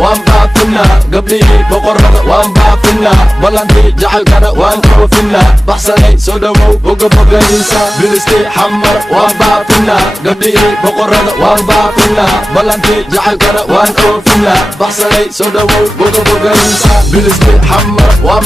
waan baafinaa gabdhihii boqorrada waan baafinaa ballantii jacaylkana waan oofinaa baxsanay soo dhawow boga bogaysa bilistii xamar waan baafinaa gabdhihii boqorrada waan baafinaa ballantii jacaylkana waan oofinaa baxsanay soo dhawow boga bogaysa bilistii xamar waan